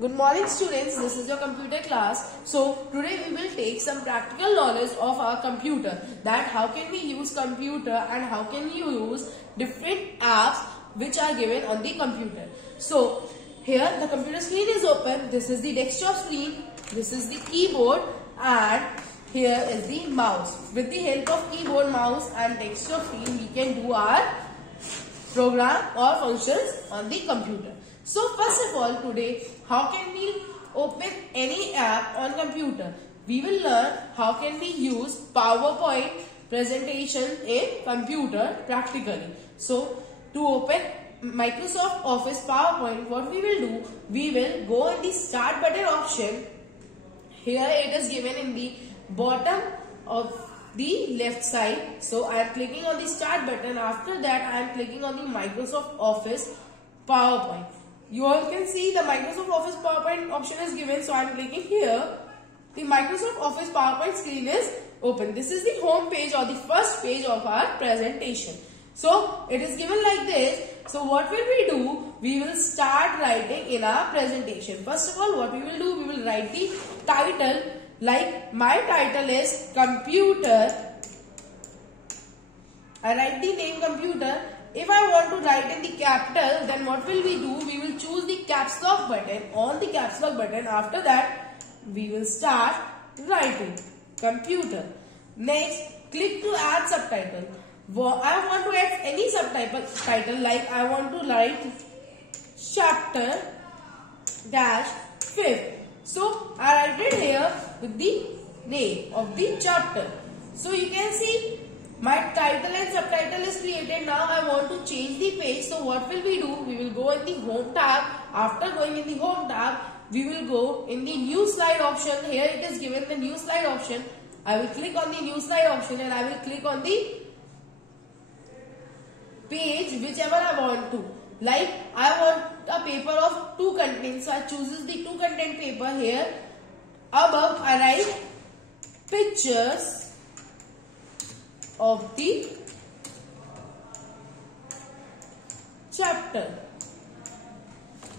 Good morning students, this is your computer class. So today we will take some practical knowledge of our computer, that how can we use computer and how can you use different apps which are given on the computer. So here the computer screen is open, this is the desktop screen, this is the keyboard and here is the mouse. With the help of keyboard, mouse and desktop screen we can do our program or functions on the computer. So first of all, today how can we open any app on computer? We will learn how can we use PowerPoint presentation in computer practically. So to open Microsoft Office PowerPoint, what we will do, we will go in the start button option. Here it is given in the bottom of the left side. So I am clicking on the start button. After that I am clicking on the Microsoft Office PowerPoint. You all can see the Microsoft Office PowerPoint option is given. So I am clicking here. The Microsoft Office PowerPoint screen is open. This is the home page or the first page of our presentation. So it is given like this. So what will we do? We will start writing in our presentation. First of all, what we will do? We will write the title. Like my title is computer. I write the name computer. If I want to write in the capital, then what will we do? We will choose the caps lock button. On the caps lock button, after that, we will start writing computer. Next, click to add subtitle. I want to add any subtitle, like I want to write chapter -5. So I write it here with the name of the chapter. So you can see my title and subtitle is created. Now I want to change the page. So what will we do? We will go in the home tab. After going in the home tab, we will go in the new slide option. Here it is given the new slide option. I will click on the new slide option and I will click on the page whichever I want to. Like I want a paper of 2 contents. So I chooses the 2 content paper here. Above I write pictures of the chapter.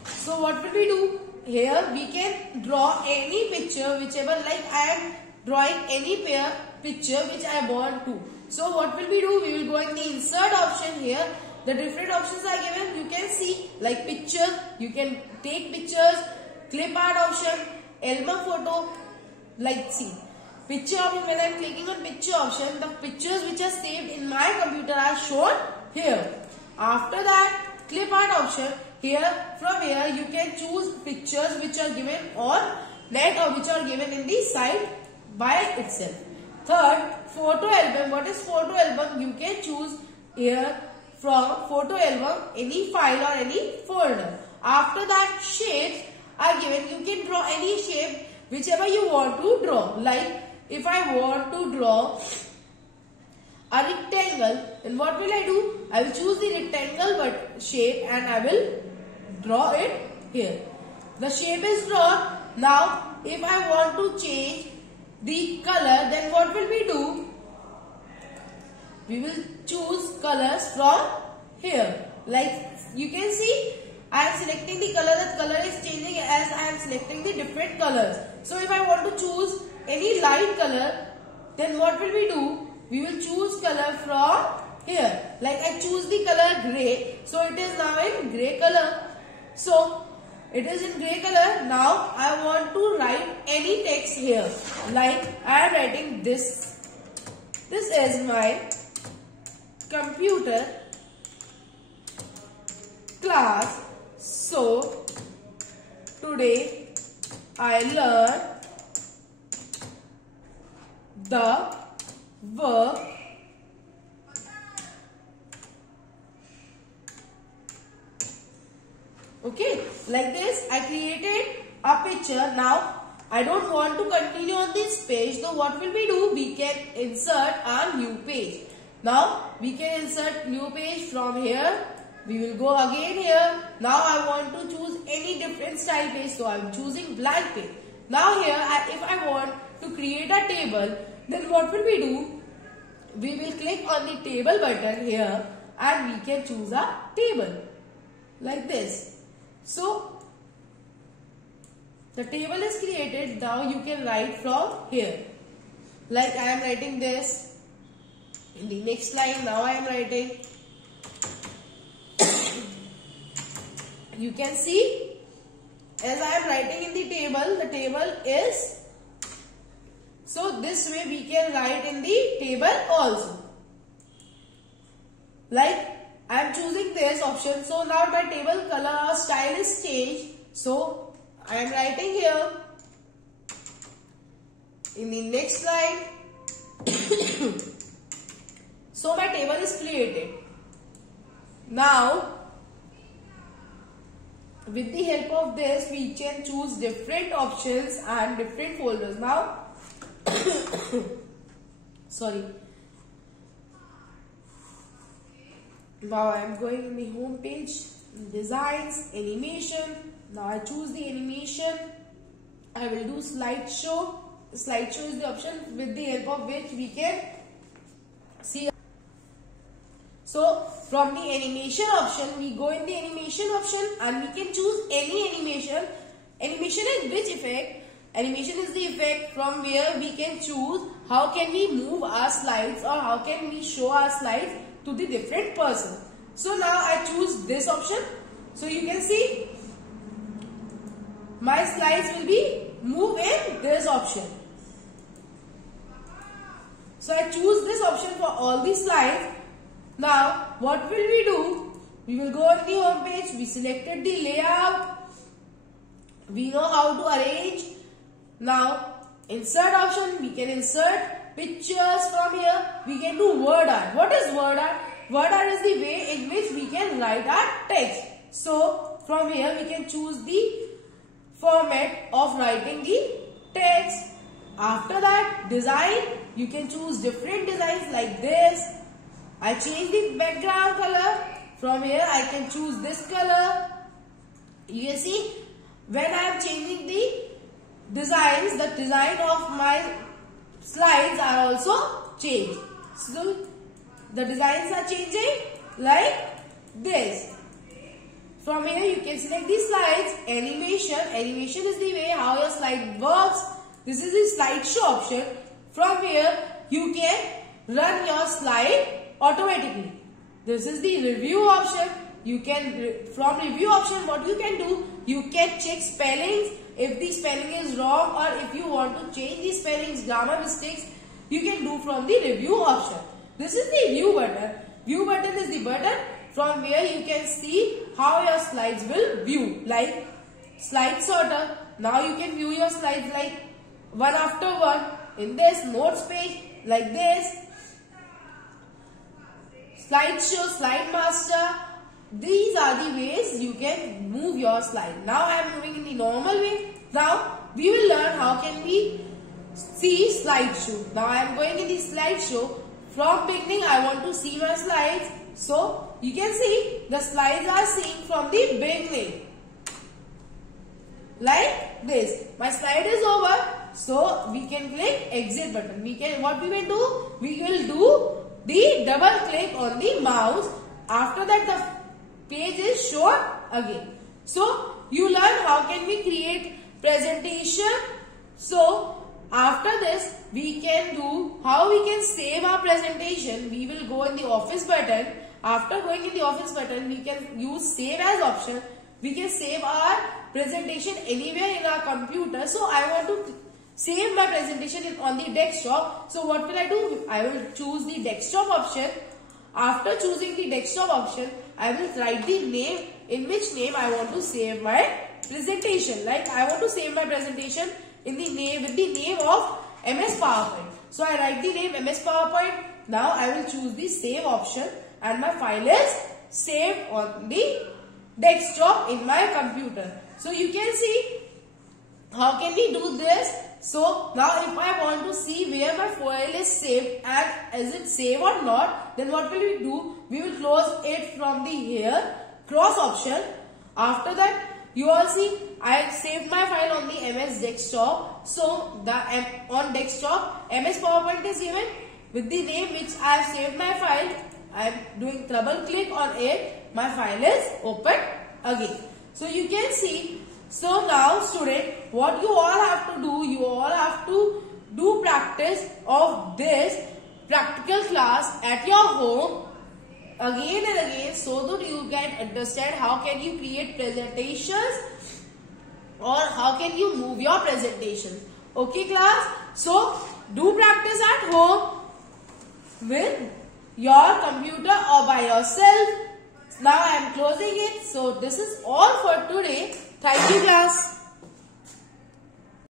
So what will we do? Here we can draw any picture whichever, like I am drawing any picture which I want to. So what will we do? We will go in the insert option here. The different options are given. You can see like picture, you can take pictures, clip art option, album photo, like see. Picture option, when I am clicking on picture option, the pictures which are saved in my computer are shown here. After that, clip art option, from here you can choose pictures which are given on net or which are given in the site by itself. Third, photo album. What is photo album? You can choose here from photo album any file or any folder. After that, shapes are given. You can draw any shape whichever you want to draw. Like if I want to draw a rectangle, then what will I do? I will choose the rectangle shape and I will draw it here. The shape is drawn. Now, if I want to change the color, then what will we do? We will choose colors from here. Like you can see, I am selecting the color. The color is changing as I am selecting the different colors. So if I want to choose any light color, then what will we do? We will choose color from here. Like I choose the color gray. So it is now in gray color. So it is in gray color. Now I want to write any text here. Like I am writing this. This is my computer class. So today I learned the verb okay, like this I created a picture. Now I don't want to continue on this page. So what will we do? We can insert a new page. Now we can insert new page from here. We will go again here. Now I want to choose any different style page. So I am choosing blank page. Now here if I want to create a table, then what will we do? We will click on the table button here and we can choose a table like this. So the table is created. Now you can write from here. Like I am writing this. In the next line, now I am writing. You can see, as I am writing in the table is, so this way we can write in the table also. Like I am choosing this option, so now my table color or style is changed. So I am writing here. In the next line, so my table is created. Now, with the help of this, we can choose different options and different folders. Now, sorry. Now I am going in the home page, designs, animation. Now I choose the animation. I will do slideshow. Slideshow is the option with the help of which we can see. So from the animation option, we go in the animation option and we can choose any animation. Animation is which effect? Animation is the effect from where we can choose how can we move our slides or how can we show our slides to the different person. So now I choose this option. So you can see my slides will be moved in this option. So I choose this option for all the slides. Now what will we do? We will go on the home page. We selected the layout. We know how to arrange. Now insert option, we can insert pictures from here. We can do word art. What is word art? Word art is the way in which we can write our text. So from here we can choose the format of writing the text. After that, design, you can choose different designs like this. I change the background color. From here I can choose this color. You can see when I am changing the designs, the design of my slides are also changed. So the designs are changing like this. From here you can select the slides. Animation. Animation is the way how your slide works. This is the slideshow option. From here you can run your slide automatically. This is the review option. You can, from review option, what you can do, you can check spellings. If the spelling is wrong or if you want to change the spellings, grammar mistakes, you can do from the review option. This is the view button. View button is the button from where you can see how your slides will view. Like slide sorter. Now you can view your slides like one after one. In this notes page like this. Slideshow, slide master. These are the ways you can move your slide. Now I am moving in the normal way. Now we will learn how can we see slideshow. Now I am going in the slideshow. From beginning I want to see my slides. So you can see the slides are seen from the beginning. Like this. My slide is over. So we can click exit button. What we will do? We will do the double click on the mouse. After that the page is shown again. So you learn how can we create presentation. So after this we can do how we can save our presentation. We will go in the office button. After going in the office button, we can use save as option. We can save our presentation anywhere in our computer. So I want to save my presentation on the desktop. So what will I do? I will choose the desktop option. After choosing the desktop option, I will write the name, in which name I want to save my presentation. Like I want to save my presentation in the name with the name of MS PowerPoint. So I write the name MS PowerPoint. Now I will choose the save option and my file is saved on the desktop in my computer. So you can see how can we do this. So now if I want to see where my file is saved and is it saved or not, then what will we do? We will close it from the here cross option. After that you all see I have saved my file on the MS desktop. So the on desktop MS PowerPoint is given with the name which I have saved my file. I am doing double click on it. My file is open again. So you can see. So now student, what you all have to do, you all have to do practice of this practical class at your home again and again, so that you can understand how can you create presentations or how can you move your presentations. Okay class, so do practice at home with your computer or by yourself. Now I am closing it. So this is all for today. Thank you class.